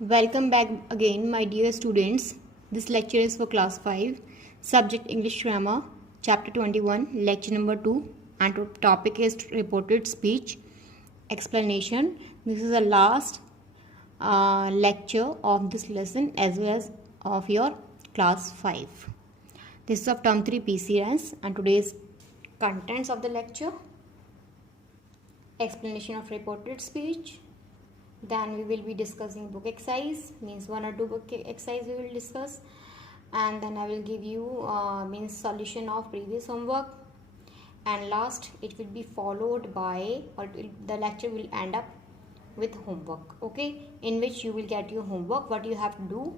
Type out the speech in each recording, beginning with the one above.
Welcome back again, my dear students. This lecture is for class 5, subject English grammar, chapter 21, lecture number 2, and topic is reported speech explanation. This is the last lecture of this lesson as well as of your class 5. This is of term 3 PCS, and today's contents of the lecture: explanation of reported speech. Then we will be discussing book exercise, means 1 or 2 book exercise we will discuss, and then I will give you means solution of previous homework, and last it will be followed by, or the lecture will end up with homework, okay, in which you will get your homework, what you have to do.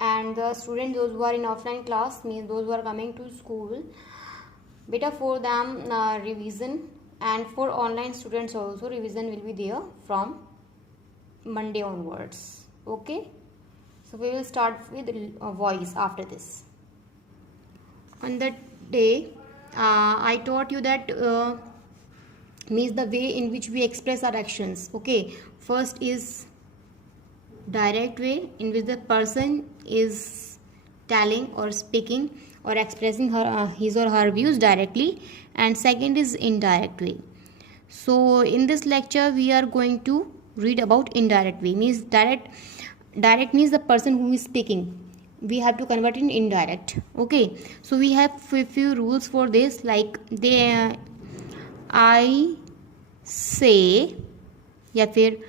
And the students, those who are in offline class, means those who are coming to school, better for them revision, and for online students also revision will be there from Monday onwards, okay. So we will start with voice after this. On that day I taught you that means the way in which we express our actions, okay. First is direct way, in which the person is telling or speaking or expressing his or her views directly, and second is indirect way. So in this lecture we are going to read about indirect way, means direct means the person who is speaking, we have to convert in indirect, okay. So we have few rules for this, like I say या फिर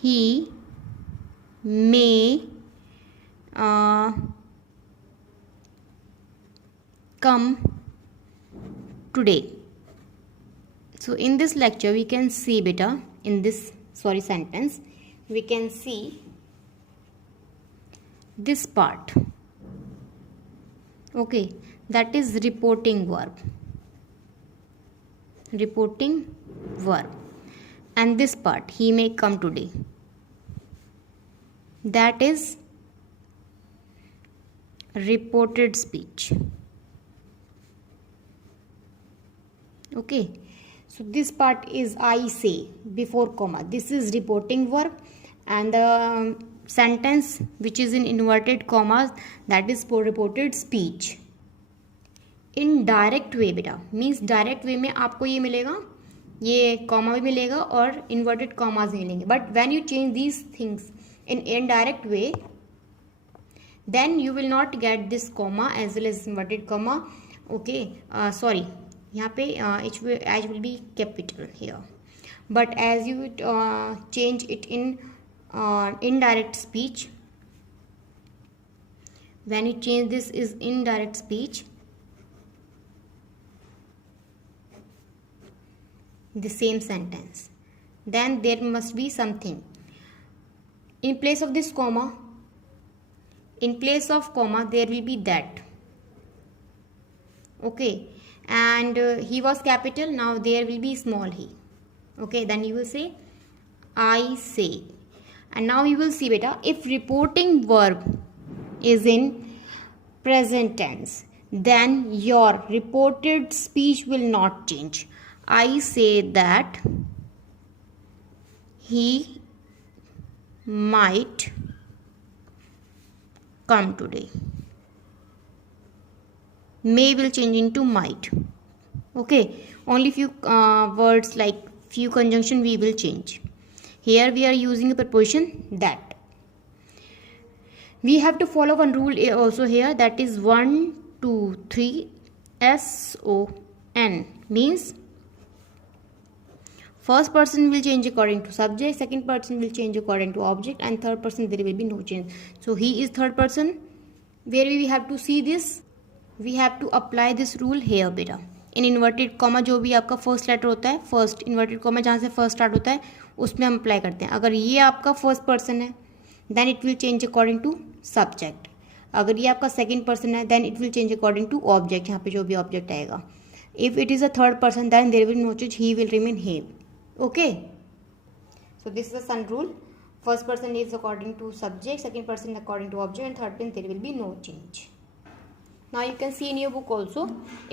he may come today. So in this lecture we can see beta, in this sentence we can see this part, okay, that is reporting verb, and this part, he may come today, that is reported speech, okay. So this part is I say before comma, this is reporting verb, and the sentence which is in inverted commas, that is for reported speech. Indirect way बेटा means direct way में आपको ये मिलेगा, ये कॉमा भी मिलेगा और inverted commas भी मिलेंगे, but when you change these things in indirect way then you will not get this comma as well as inverted comma, okay. Sorry, यहाँ पे H will be capital here, but as you change it in indirect speech, when you change this is indirect speech, the same sentence, then there must be something in place of this comma, in place of comma there will be that, okay. And he was capital, now there will be small he, okay. Then you will say I say. And now you will see beta, if reporting verb is in present tense, then your reported speech will not change. I say that he might come today. May will change into might, okay. Only few words, like few conjunction we will change. Here we are using a preposition that. We have to follow one rule also here, that is 1 2 3 SON, means first person will change according to subject, second person will change according to object, and third person there will be no change. So he is third person. Where we have to see this, we have to apply this rule here beta. In inverted comma जो भी आपका first letter होता है, first inverted comma जहाँ से first start होता है उसमें हम अप्लाई करते हैं. अगर ये आपका फर्स्ट पर्सन है then it will change according to subject. अगर ये आपका सेकंड पर्सन है then it will change according to object, यहाँ पे जो भी ऑब्जेक्ट आएगा. If it is a third person then there will no change, he will remain he, okay. So this is a sun rule. First person is according to subject, second person according to object, and third person there will be no change. Now you can see in your book also,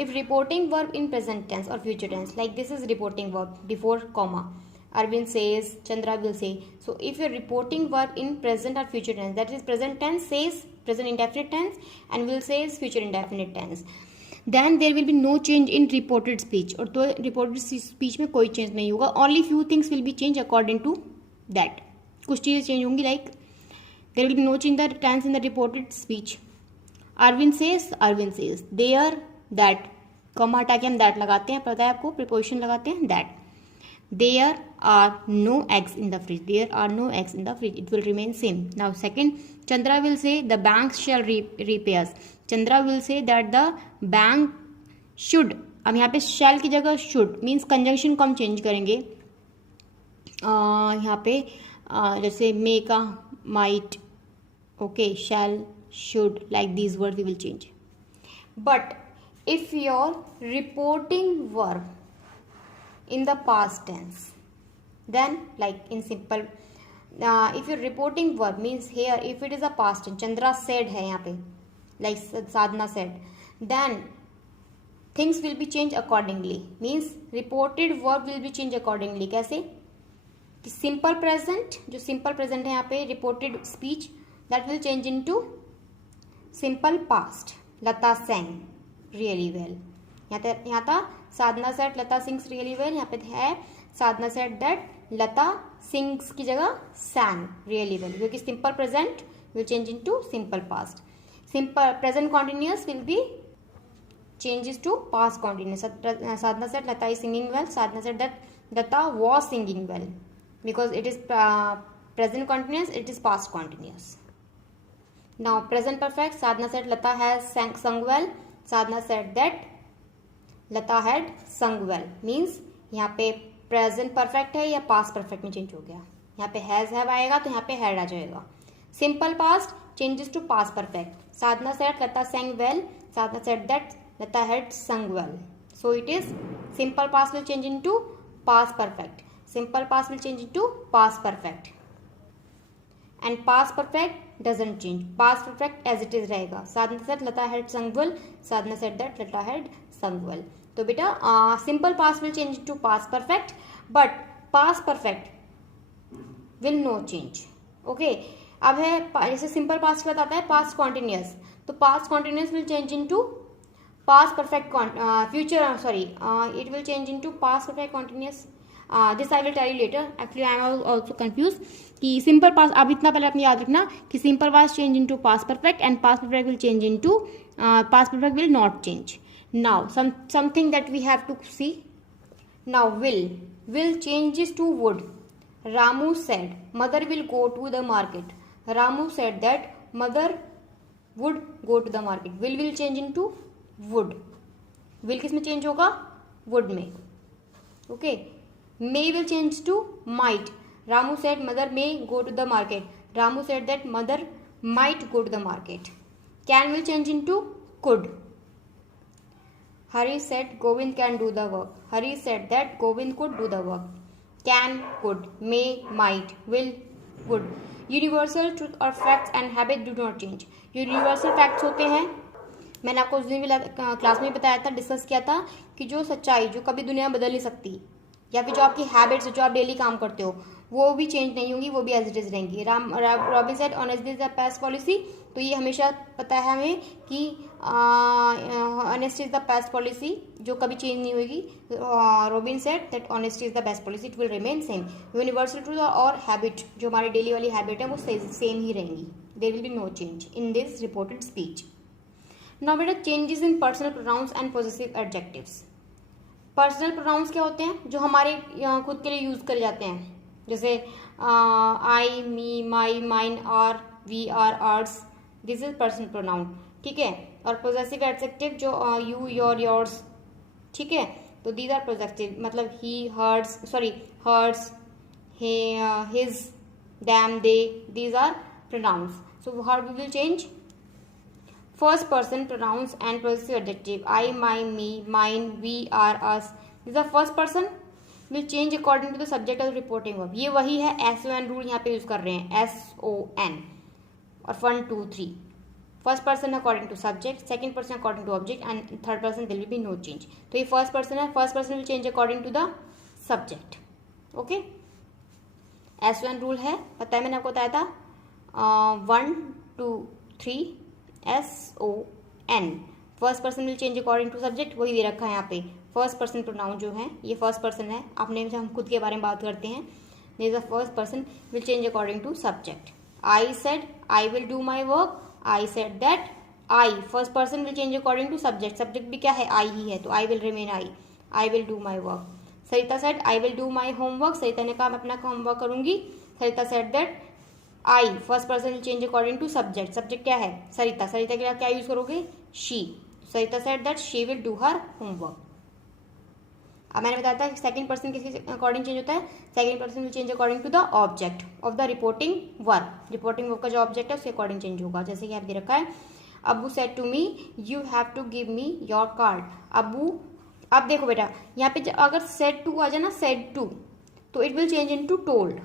if reporting verb in present tense or future tense, like this is reporting verb before comma, Arvind says, Chandra will say. So if you're reporting verb in present or future tense, that is present tense says present indefinite tense and will says future indefinite tense, then there will be no change in reported speech. और तो reported speech में कोई change नहीं होगा. Only few things will be changed according to that. कुछ चीज़ें change होंगी, like there will be no change in the tense in the reported speech. Arvind says. There, that. Comma हटा के हम that लगाते हैं, पता है आपको, preposition लगाते हैं that. There are no eggs in the fridge. There are no eggs in the fridge. It will remain same. Now second, Chandra will say the banks shall repay us. Chandra will say that the bank should. अब यहाँ पे shall की जगह should means conjunction को हम change करेंगे. यहाँ पे जैसे may का might, okay, shall, should, like these words we will change. But if you're reporting verb in the past tense, then like in simple, if you're reporting verb means here if it is a past tense, Chandra said है यहाँ पे, like Sadhana said, then things will be changed accordingly. Means reported verb will be changed accordingly. कैसे? Simple present, जो simple present है यहाँ पे, reported speech, that will change into simple past. Lata sang really well. यहाँ था साधना सेट लता sings really well, यहाँ पे है साधना सेट दैट लता सिंग्स की जगह sang रियली वेल, क्योंकि simple present will change into simple past. Simple present continuous will be changes to past continuous. Sadhana said Lata is singing well. Sadhana said that Lata was singing well, because it is present continuous, it is past continuous. Now present perfect, Sadhana said Lata has sung well. Sadhana said that Lata had sung well. Means यहाँ पे present perfect है या past perfect में change हो गया. यहाँ पे has have आएगा तो यहाँ पे had आ जाएगा. Simple past changes to past perfect. Sadhana said Lata sang well. Sadhana said that Lata had sung well. So it is simple past will change into past perfect. Simple past will change into past perfect. And past perfect doesn't change. Past perfect as it is रहेगा. Sadhana said Lata had sung well. Sadhana said that Lata had sung well. तो बेटा simple past will change into past perfect, but past perfect will no change. Okay. अब है जैसे simple past के बाद आता है past continuous. तो past continuous will change into past perfect it will change into past perfect continuous. This I will tell you later. Actually I am also confused कि simple past, आप इतना पहले अपने याद रखना कि simple past change into past perfect and past perfect will change into past perfect will not change. Now something that we have to see. Now will changes to would. Ramu said mother will go to the market. Ramu said that mother would go to the market. Will change into would. Will किस में change होगा? Would में. Okay. May will change to might. Ramu said mother may go to the market. Ramu said that mother might go to the market. Can will change into could. Hari said Govind can do the work. Hari said that Govind could do the work. Can, could, may, might, will, would. Universal truth or facts and habit do not change. Universal facts होते हैं, मैंने आपको उस दिन भी क्लास में बताया था, डिस्कस किया था कि जो सच्चाई जो कभी दुनिया बदल नहीं सकती, या फिर जो आपकी हैबिट्स जो आप डेली काम करते हो वो भी चेंज नहीं होंगी, वो भी एज इट इज रहेंगी. Robin said honesty is the best policy. तो ये हमेशा पता है हमें कि honesty is the best policy, जो कभी चेंज नहीं होगी. Robin said that honesty is the best policy, it will remain same. Universal truth और हैबिट जो हमारी डेली वाली हैबिट है वो सेम ही रहेंगी. There will be no change in this reported speech. Now बेटा changes in personal pronouns and possessive adjectives. Personal pronouns क्या होते हैं? जो हमारे खुद के लिए यूज करे जाते हैं, जैसे I, me, my, mine, our, we, our, ours. This is personal pronoun. ठीक है. और पॉजेसिव एडजेक्टिव जो यू, योर, योर्स. ठीक है. तो दीज आर पॉजेसिव, मतलब he, hers, hers, his, them, they. These are pronouns. So how we will change? First person pronouns and possessive adjective. I, my, me, mine, we, are, us. These are first person will change according to the subject of the reporting verb. ये वही है SON rule यहाँ पे यूज कर रहे हैं, SON. और 1, 2, 3. First person according to subject, second person according to object and third person there will be no change. तो ये फर्स्ट पर्सन है, first person will change according to the subject. Okay. S1 rule है, पता है मैंने आपको बताया था, 1 2 3 SON। First person will change according to subject, वही दे रखा है यहाँ पे। फर्स्ट पर्सन प्रोनाउन जो है ये फर्स्ट पर्सन है, आपने हम खुद के बारे में बात करते हैं, this the first person will change according to subject. I said I will do my work, I said that I, first person will change according to subject, subject भी क्या है, आई ही है, तो I will remain I will do my work. Sarita said I will do my homework, Sarita ने कहा मैं अपना होमवर्क करूंगी। Sarita said that I, first person will change according to subject, subject क्या है, सरिता, सरिता के लिए क्या यूज करोगे, she, Sarita said that she will do her homework. अब मैंने बताया था सेकंड पर्सन किसके अकॉर्डिंग चेंज होता है, second person will change according to the object of the reporting verb, reporting verb का जो ऑब्जेक्ट है उसके अकॉर्डिंग चेंज होगा। जैसे कि आप दे रखा है, Abu said to me you have to give me your card. Abu, अब देखो बेटा यहाँ पे अगर सेड टू आ जाए ना, सेड टू, तो it will change into told.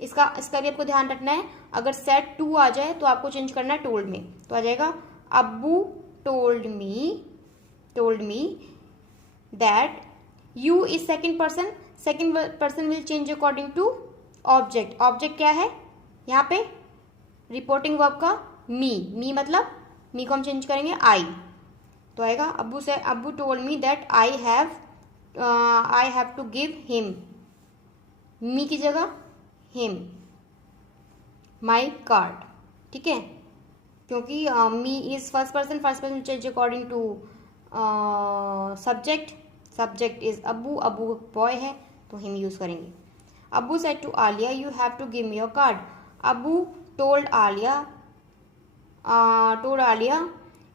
इसका भी आपको ध्यान रखना है, अगर सेड टू आ जाए तो आपको चेंज करना है टोल्ड में, तो आ जाएगा Abu told me that you is second person will change according to object क्या है यहाँ पे, रिपोर्टिंग वर्ब का मी मतलब मी को हम चेंज करेंगे आई, तो आएगा Abu told me that I have to give him, me की जगह हिम माई कार्ड, ठीक है, क्योंकि me is first person change according to subject is Abu boy है तो हिम यूज करेंगे। Abu said to Aliya you have to give me your card, Abu told Aliya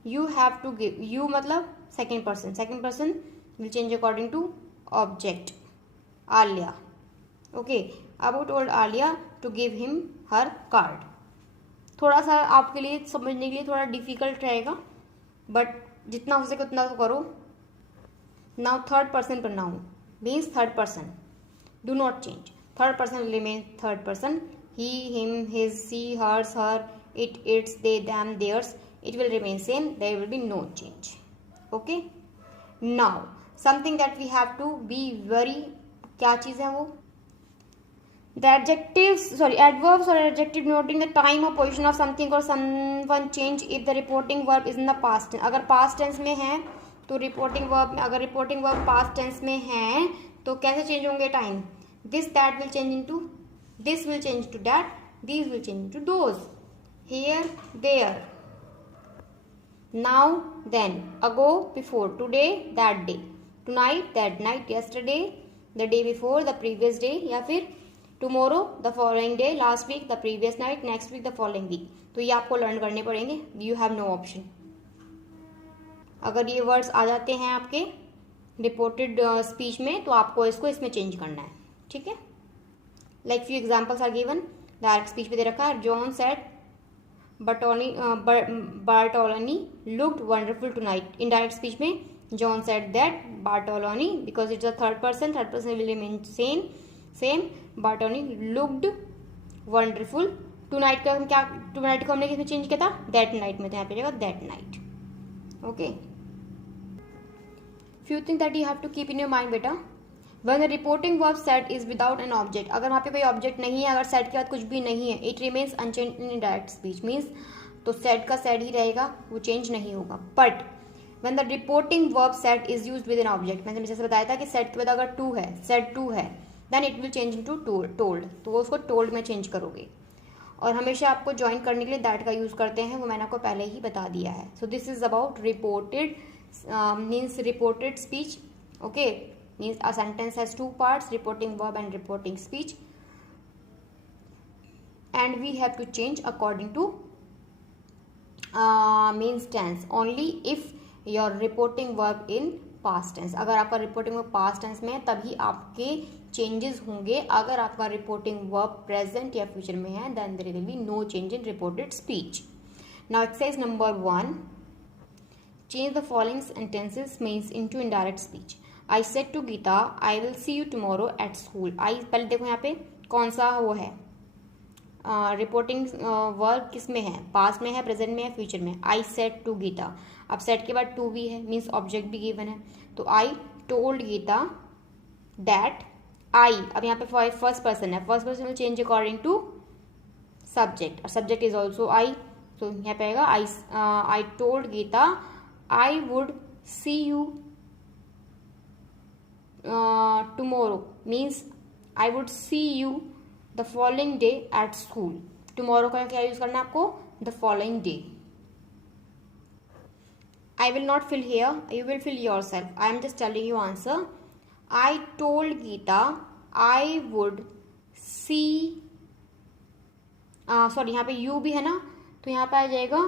you have to give, you मतलब second person will change according to object Aliya, okay. Abu told Alia to give him her card. थोड़ा सा आपके लिए समझने के लिए थोड़ा डिफिकल्ट रहेगा, बट जितना हो सके उतना तो करो। Now third person pronoun means third person, do not change, third person remain third person, he him his she hers her it its they them theirs, it will remain same, there will be no change, okay. Now something that we have to be very, क्या चीज है वो, the adverbs or adjective denoting the time or position of something or someone change if the reporting verb is in the past tense। अगर past tense में है तो reporting verb में, अगर reporting verb past tense में है तो कैसे चेंज होंगे time, this that will change into this, will change to that, these will change into those, here there, now then, ago before, today that day, tonight that night, yesterday the day before, the previous day, या फिर tomorrow the following day, last week the previous night, next week the following week, तो ये आपको लर्न करने पड़ेंगे, you have no option. अगर ये वर्ड्स आ जाते हैं आपके रिपोर्टेड स्पीच में तो आपको इसको इसमें चेंज करना है, ठीक है। Like few examples are given, direct speech पे दे रखा है, John said Bartoloni looked wonderful tonight. Indirect speech में John said that Bartoloni, because it's a third person will remain same, Bartoni looked wonderful tonight का हम क्या, टुनाइट को हमने किसमें चेंज किया था, दैट नाइट में, तो यहाँ पे जाएगा that night, okay. Few thing that you have to keep in your mind बेटा, when the reporting verb said is without an object, अगर वहाँ पे कोई ऑब्जेक्ट नहीं है, अगर सेड के बाद कुछ भी नहीं है, it remains unchanged in direct speech, means तो सेड का सेड ही रहेगा, वो चेंज नहीं होगा। But when the reporting verb said is used with an object, मैंने जैसे बताया था कि सेड के बाद अगर टू है, सेड टू है, then it will change into told, तो वो उसको टोल्ड में चेंज करोगे। और हमेशा आपको ज्वाइन करने के लिए दैट का यूज करते हैं, वो मैंने आपको पहले ही बता दिया है। So this is about reported means reported speech, okay, means a sentence has two parts, reporting verb and reporting speech, and we have to change according to means tense only if your reporting verb in past tense. अगर आपका reporting verb past tense में है तभी आपके चेंजेस होंगे, अगर आपका reporting verb present या फ्यूचर में है then there will be no change in reported speech. Now exercise number 1, change the following sentences means into indirect speech. I said to Gita I will see you tomorrow at school. I पहले देखो यहाँ पे कौन सा वो है, reporting verb किस में है, पास्ट में है, प्रेजेंट में है, फ्यूचर में। आई सेड टू गीता, अब सेड के बाद टू भी है, मीन्स ऑब्जेक्ट भी गिवन है, तो I told Geeta that I, अब यहाँ पे फर्स्ट पर्सन है, first person will change according to subject, और सब्जेक्ट इज ऑल्सो आई, तो यहाँ पे आएगा I told Geeta I would see you tomorrow, means I would see you the following day at school. Tomorrow का क्या use करना है आपको, the following day. I will not fill here, you will fill yourself. I am just telling you answer. I told Geeta I would see, sorry यहाँ पे you भी है ना, तो यहाँ पे आ जाएगा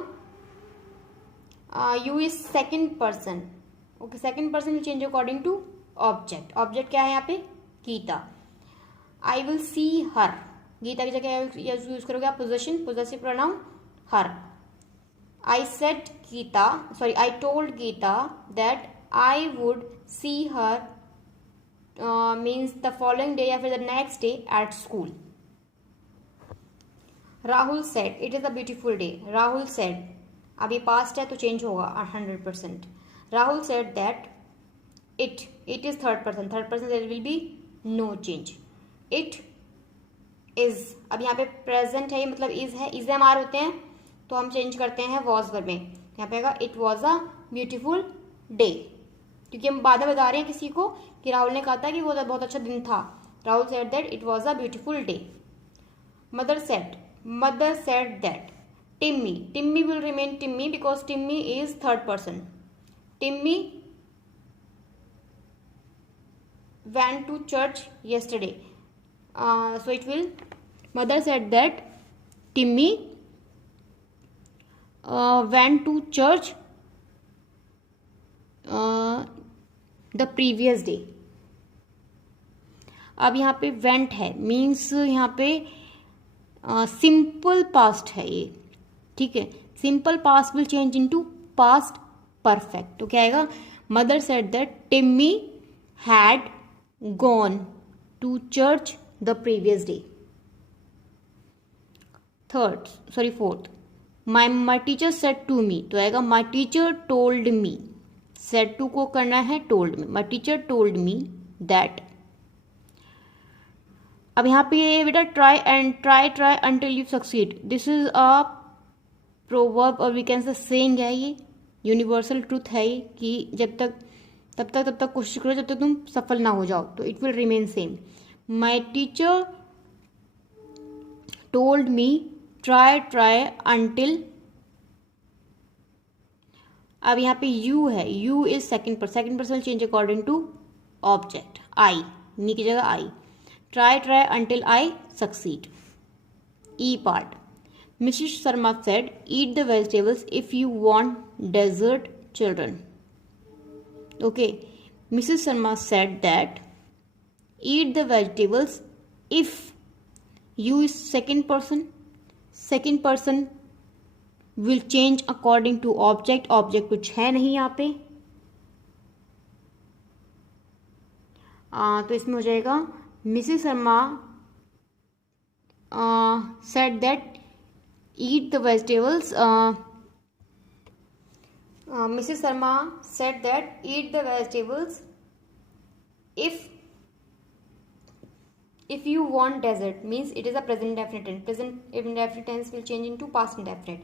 you is second person. Okay, second person will change according to object. Object क्या है यहाँ पे, Gita. I will see her, Gita की जगह यूज करोगे आप possession, possessive pronoun her. I said Geeta, sorry, I told Geeta that I would see her means the following day या फिर the next day at school. Rahul said it is a beautiful day. Rahul said, अब ये past है तो change होगा 100%. Rahul said that it is third person there will be no change. It is, अब यहाँ पे present है, ये मतलब is है, is हमारे होते हैं तो हम चेंज करते हैं वॉज वर्ब में। यहाँ पे आएगा it was a beautiful day, क्योंकि हम बाद में बता रहे हैं किसी को कि राहुल ने कहा था कि वो बहुत अच्छा दिन था। Rahul said that it was a beautiful day. Mother said that Timmy will remain Timmy बिकॉज Timmy is third person. Timmy went to church yesterday, so it will, mother said that Timmy went to church the previous day. अब यहाँ पे went है मीन्स यहाँ पे simple past है ये, ठीक है। Simple past will change into past perfect, तो क्या आएगा, mother said that Timmy had gone to church the previous day. Fourth, My teacher said to me, तो आएगा my teacher told me, said to को करना है told me, my teacher told me that। अब यहाँ पे ये बेटा try until you succeed, this is a proverb और we can say saying है, ये यूनिवर्सल ट्रूथ है ये कि तब तक कोशिश करो जब तक तुम सफल ना हो जाओ, तो it will remain same. my teacher told me try until, अब यहाँ पे you है, you is second person change according to object, I, मी की जगह I, try until I succeed। E part, Mrs. Sharma said eat the vegetables if you want dessert children। Okay, Mrs. Sharma said that eat the vegetables if, you is second person will change according to object कुछ है नहीं यहाँ पे, तो इसमें हो जाएगा मिसेस Sharma said that eat the vegetables, Mrs. Sharma said that eat the vegetables if you want dessert, means it is a present indefinite tense. Present indefinite tense will change into past indefinite.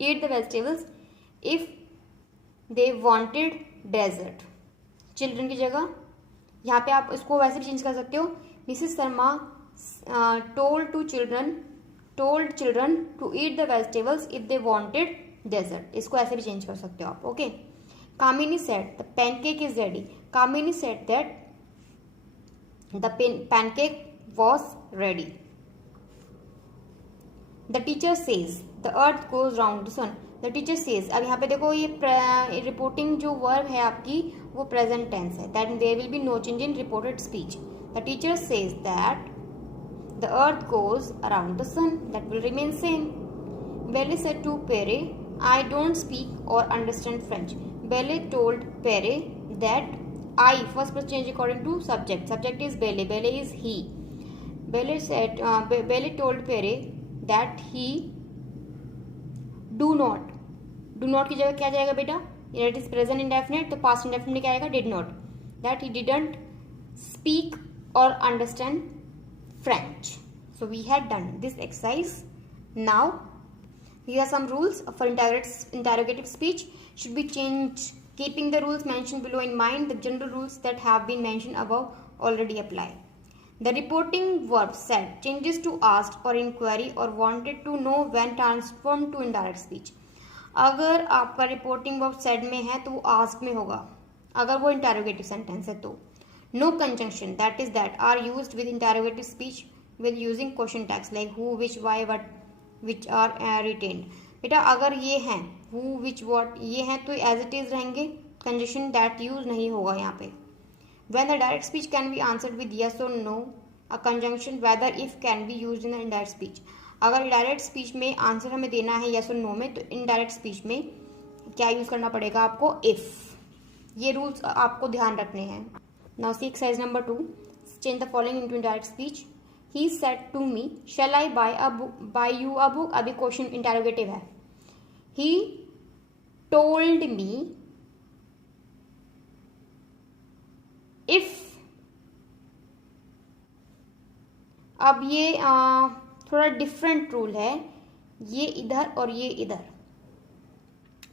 Eat the vegetables if they wanted dessert, children की जगह यहाँ पे आप इसको वैसे भी चेंज कर सकते हो, मिसेस Sharma told children to eat the vegetables if they wanted dessert, इसको ऐसे भी चेंज कर सकते हो आप। ओके, कामिनी said the pancake is ready, Kamini said that the pancake was ready। the teacher says the earth goes round the sun, the teacher says, अब यहाँ पे देखो ये रिपोर्टिंग जो वर्ब है आपकी वो प्रेजेंट टेंस है, that there will be no change in reported speech. The teacher says that the earth goes around the sun, that will remain same. Belle said to Pierre I don't speak or understand French, Belle told Pierre that I, first person change according to subject, subject is Bele is he। Bele said Bele told Pere that he do not की जगह क्या जाएगा बेटा, it is present indefinite, तो past indefinite में क्या आएगा, did not, that he didn't speak or understand French. So we had done this exercise. Now here are some rules for interrogative speech. Should be changed. Keeping the rules mentioned below in mind, the general rules that have been mentioned above already apply. The reporting verb said changes to asked or inquiry or wanted to know when transformed to indirect speech. अगर आपका reporting verb said में है तो वो आस्क में होगा, अगर वो इंटेरोगेटिव सेंटेंस है तो. No conjunction that is that are used with interrogative speech with using question tags like who which why what which are retained. बेटा अगर ये हैं हु विच व्हाट ये हैं तो एज इट इज रहेंगे, कंजंक्शन दैट यूज नहीं होगा यहाँ पे. When the direct speech can be answered with yes or no, a conjunction whether if can be used in the indirect speech. अगर indirect speech में आंसर हमें देना है yes और no में, तो indirect speech में क्या यूज करना पड़ेगा आपको? if. ये रूल्स आपको ध्यान रखने हैं. Now see exercise number 2. Change the following into indirect speech. He said to me, shall I buy you a book? अभी क्वेश्चन इंटेरोगेटिव है. He told me if. अब ये थोड़ा डिफरेंट रूल है, ये इधर और ये इधर.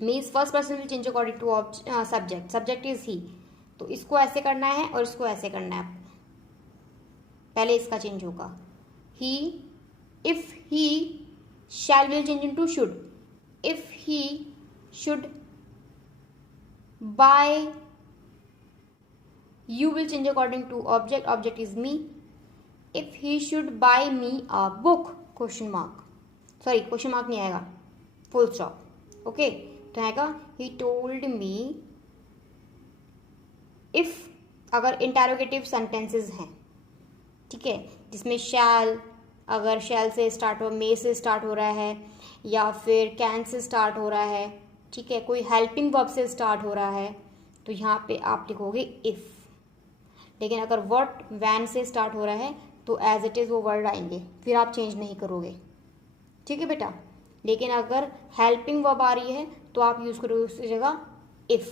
Means first person will change according to subject. Subject is he, तो इसको ऐसे करना है और इसको ऐसे करना है. पहले इसका चेंज होगा. He, if he shall will change into should. If he should buy, you will change according to object. Object is me. If he should buy me a book, question mark. Sorry, question mark नहीं आएगा, full stop. Okay, तो आएगा he told me. if अगर interrogative sentences हैं, ठीक है, जिसमें shall, अगर shall से स्टार्ट हो, may से स्टार्ट हो रहा है, या फिर can से स्टार्ट हो रहा है, ठीक है, कोई helping verb से स्टार्ट हो रहा है, तो यहाँ पे आप लिखोगे if. लेकिन अगर what when से स्टार्ट हो रहा है तो एज इट इज़ वो वर्ड आएंगे, फिर आप चेंज नहीं करोगे. ठीक है बेटा. लेकिन अगर हेल्पिंग वर्ब आ रही है तो आप यूज़ करोगे उसकी जगह इफ़.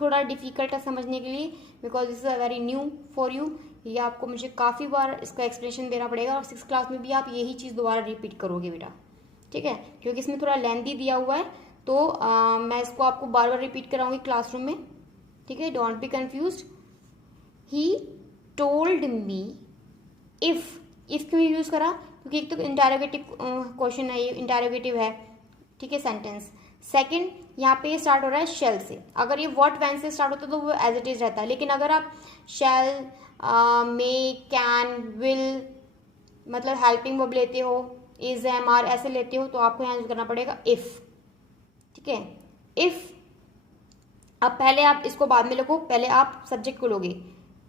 थोड़ा डिफिकल्ट है समझने के लिए, because this is a very new for you. ये आपको मुझे काफ़ी बार इसका एक्सप्लेनेशन देना पड़ेगा और 6th क्लास में भी आप यही चीज़ दोबारा रिपीट करोगे बेटा. ठीक है, क्योंकि इसमें थोड़ा लेंथी दिया हुआ है, तो मैं इसको आपको बार बार रिपीट कराऊंगी क्लासरूम में. ठीक है, don't be confused. He told me if. If क्यों यूज करा? क्योंकि एक तो इंटेरोगेटिव क्वेश्चन है, ये इंटेरोगेटिव है. ठीक है, सेंटेंस. सेकंड, यहाँ पे स्टार्ट हो रहा है शेल से. अगर ये व्हाट वैन से स्टार्ट होता है तो वो एज इट इज रहता है. लेकिन अगर आप शेल, मे, कैन, विल मतलब हेल्पिंग वर्ब लेते हो, इज, एम, आर ऐसे लेते हो, तो आपको यहाँ यूज करना पड़ेगा इफ. ठीक है, इफ. अब पहले आप इसको बाद में लिखो, पहले आप सब्जेक्ट को लोगे.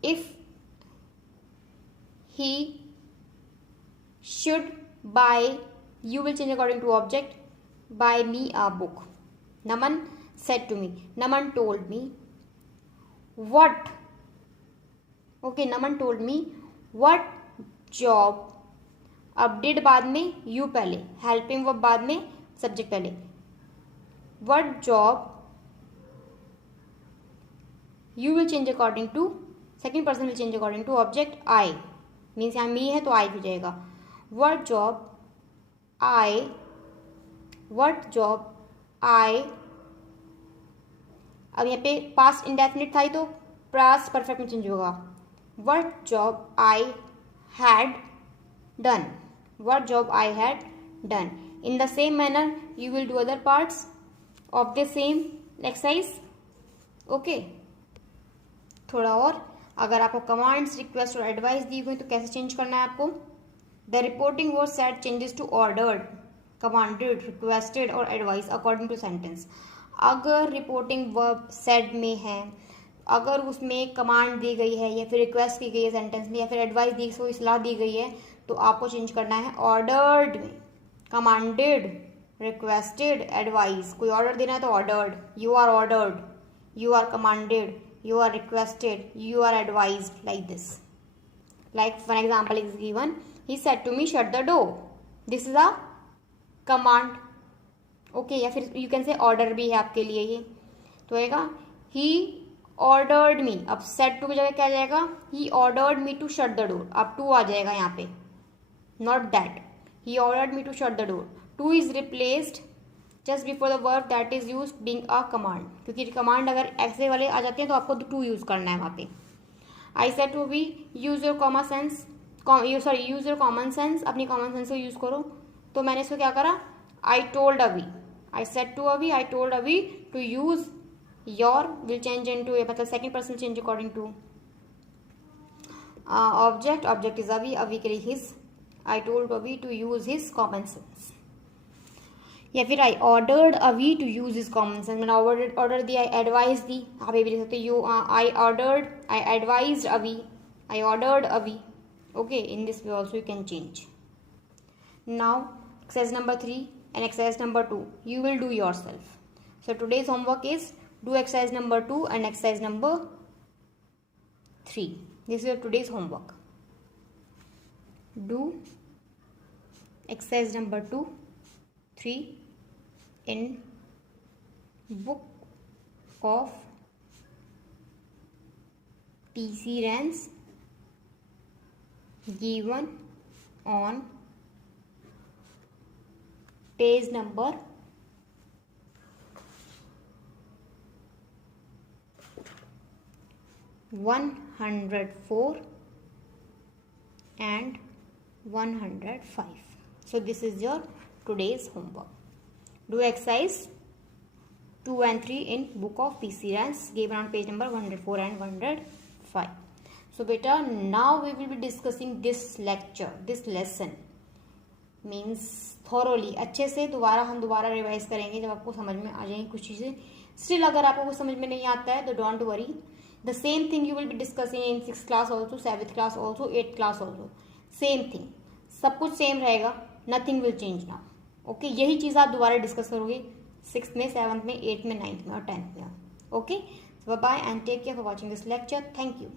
If he should buy, you will change according to object, buy me a book. Naman said to me. Naman told me. What? Okay, Naman told me what job. अब did बाद में, you पहले, helping verb बाद में, subject पहले. What job you will change according to, second person will change according to object I. Means यहाँ me है तो आई हो जाएगा. What job I, what job I. अब यहाँ पे पास्ट इंडेफिनिट था ही तो पास्ट परफेक्ट में चेंज होगा. What job I had done. What job I had done. In the same manner you will do other parts of the same exercise. Okay, थोड़ा और. अगर आपको कमांड्स, रिक्वेस्ट और एडवाइस दी हुई तो कैसे चेंज करना है आपको? The reporting word said changes to ordered, commanded, requested और एडवाइस अकॉर्डिंग टू सेंटेंस. अगर रिपोर्टिंग वर्ब सेड में है, अगर उसमें कमांड दी गई है या फिर रिक्वेस्ट की गई है सेंटेंस में, या फिर एडवाइस दी कोई सलाह दी गई है, तो आपको चेंज करना है ऑर्डर्ड में. Commanded, requested, advice. कोई ऑर्डर देना है तो ordered, you are ordered, you are commanded, you are requested, you are advised, like this. Like one example is given. He said to me shut the door. This is a command. Okay, या फिर you can say order भी है आपके लिए ये. तो आएगा he ordered मी, अब सेड टू की जगह क्या आ जाएगा, he ordered me to shut the door, अब टू आ जाएगा यहाँ पे, not that, he ordered me to shut the door. To is replaced just before the verb that is use being a command, क्योंकि कमांड अगर ऐसे वाले आ जाते हैं तो आपको टू यूज करना है वहाँ पे। आई सेड टू अभी use your common sense, use your common sense, अपनी कॉमन सेंस को यूज करो। तो मैंने इसको क्या करा, आई टोल्ड अभी, आई said to Abhi, I told Abhi to use your will change into, मतलब second person change according to object, object is Abhi के लिए his, I told Abhi to use his common sense. या फिर I ordered Abhi to use his common sense, मैंने order दिया, I advise दी, आप ये भी लिख सकते हो, आई ऑर्डर्ड, आई एडवाइज्ड अवी, आई ऑर्डर्ड अवी। Okay, in this way also you can change. Now exercise number 3 and exercise number 2 you will do yourself. So today's homework is do exercise number 2 and exercise number 3. This is your today's homework. Do exercise number 2, 3 in book of PC Rance given on page number 104 and 105. So this is your today's homework. Do exercise 2 and 3 in book of PC Rance given on page number 104 and 105. So beta, now we will be discussing this lecture, this lesson means thoroughly, अच्छे से हम दोबारा रिवाइज करेंगे जब आपको समझ में आ जाएंगी कुछ चीज़ें। स्टिल अगर आपको कुछ समझ में नहीं आता है तो don't worry, the same thing you will be discussing in 6th class also, 7th class also, 8th class also, same thing, सब कुछ सेम रहेगा, nothing will change now. Okay, यही चीज़ आप दोबारा डिस्कस करोगे 6th में, 7th में, 8th में, 9th में और 10th में। Okay, bye and take care for watching this lecture. Thank you.